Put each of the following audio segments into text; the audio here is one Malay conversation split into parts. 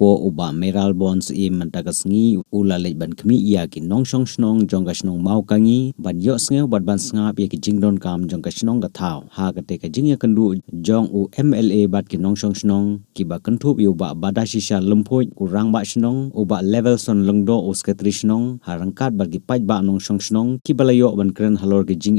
Nongpoh uba meral bonds Mawka-Ngi ulalej ban kmi ia ki nongshong shnong jongka shnong Mawka-Ngi ban yok sngew ban sngap ya ki jingdon kam jongka shnong ka thau ha ka te ka jingya kendu jong u MLA bat ki nongshong shnong ki ba kentup uba bada shisha lempoj kurang ba shnong uba level son lengdo u sketri shnong harangkat bat ki paj ba nongshong shnong ki balayok ban kren halor ki jing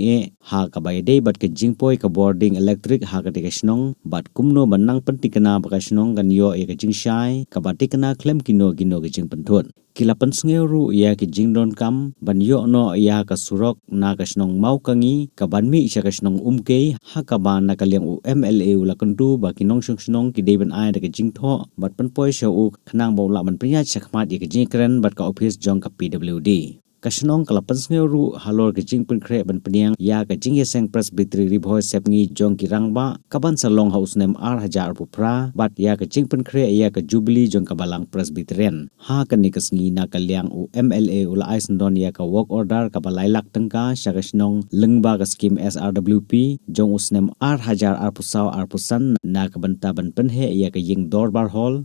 ha ka bay day bat ki jingpoi ka boarding electric ha ka te ka shnong bat kumno ban nang pentikena ba ka shnong kan yo ya ka jing shai kabati kena klaim kino ke jing penthun kilapan sngeu ia ke jingdon kam ban yo no ia ka surok na ka shnong Mawka-Ngi ka ban mi sha ka shnong umke ha ka ban na ka liang u MLA u la kentu ba ki nong shnong ki deben ai da ka jingtho bat penpoi sha u khnang bo la ban priya chakmat ye ka jingkren bat ka office jong ka PWD Kashnong kalapan sngeu halor ke jing penkre ban peniang ya ka jing yeseng presbytery ribhoi sepngi jong ki rangba kaban salong house nem R1000 pupra bat ya ka jing penkre ya ka jubilee jong ka balang presbyterian ha ka nikasngi na ka liang u MLA ula aisndon ya ka work order ka balai lakh tyngka shaka shnong lyngba ka scheme SRWP jong usnem R1000 arpusau arpusan na ka banta ban penhe ya ka ying dorbar hall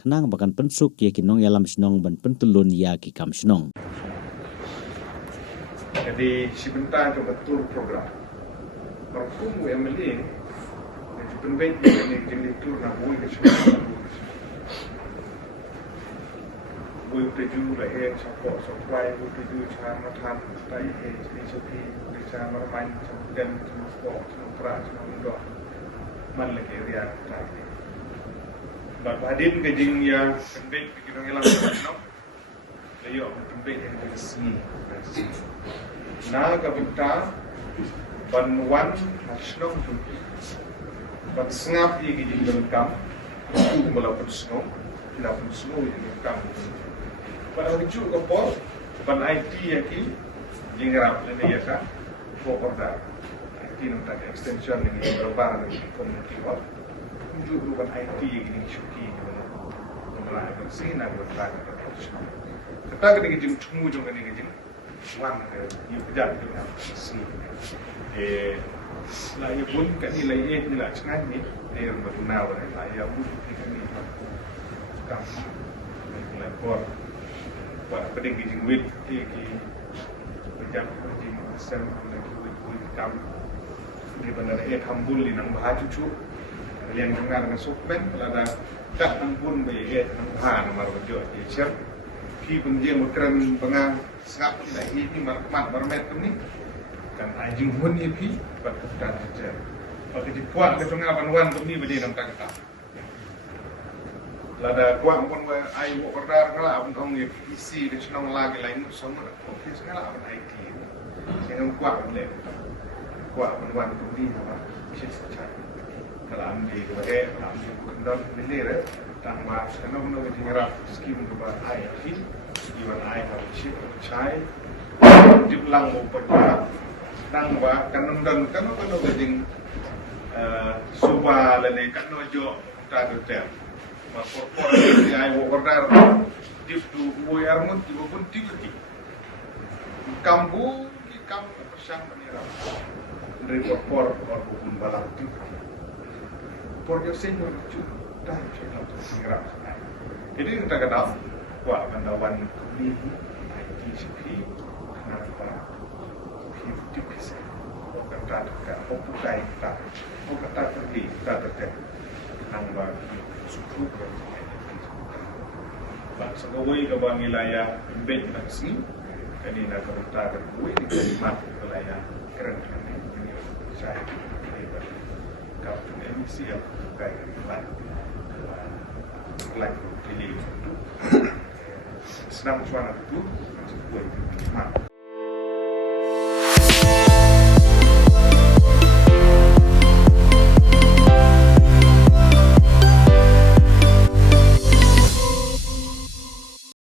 khnang bakan pensuk ya ki nong yalam shnong ban pentulun ya ki kam shnong. Jadi sebentar ke betul program. Markum MLA jadi penbet ini jenis tur nak buat ke semua. Buat tuju lahir support supply buat tuju cara makan stay SRWP cara main dan transport keras untuk mana ke area tadi. Badin kejing yang penbet kita ngelang nak. Layu penbet yang bersih. Na kabita banwan shnong tu ban sngap ye gi jingdon kam tu malapun snow ye kam ban uju ko por ban IT ye ki jingrap le ya ka ko porda IT nam ta extension ni global ni community hall uju ban IT ye gi chuki ni ban ban sina ban ta kata ke jing tumu jong ni jing wan you tidak dengan si la ya pun kan nilai ni lah cengang ni yang berguna lah ya pun ni kam nilai por buat peding gijing wit ki berjam gijing sen wit kam di bandar hambul di nang bahaju cu yang dengar dengan sukmen ada tak ampun bayi nang bahan nomor berjo di share ki penjeng berkeran pengang ngap lah ini marmat marmet ni kan anjing pun ni pi berketan saja bagi dipuak ke tengah banwan ni bagi nam tak kata lada kuang pun ai wo order ngala abang ong ni isi de shnong lagi lain semua office ngala abang IT sehingga kuang le kuang banwan ni apa sih saja kalau ambil ke ambil kendor ni le tang ma shnong no di ngarap skim ke ba IT even I have ship chai dip lang mo pa nang ba kanong dan kanong gajing suba lele kanong jo ta hotel ma por ai wo order dip du boyar mo di pun tigki kambu ki kam persan panira dari por pun balang tu por yo senyor ju dah cekap singra jadi kita kata wah bandawan ni ITCP kenapa 50% kata dekat popukai tak kata pergi tak dekat nambah suku bangsa gawai ke bang wilayah bed nasi jadi nak kata gawai di kalimat wilayah keren ini saya kau punya emisi yang kayak like pilih senang suara itu buat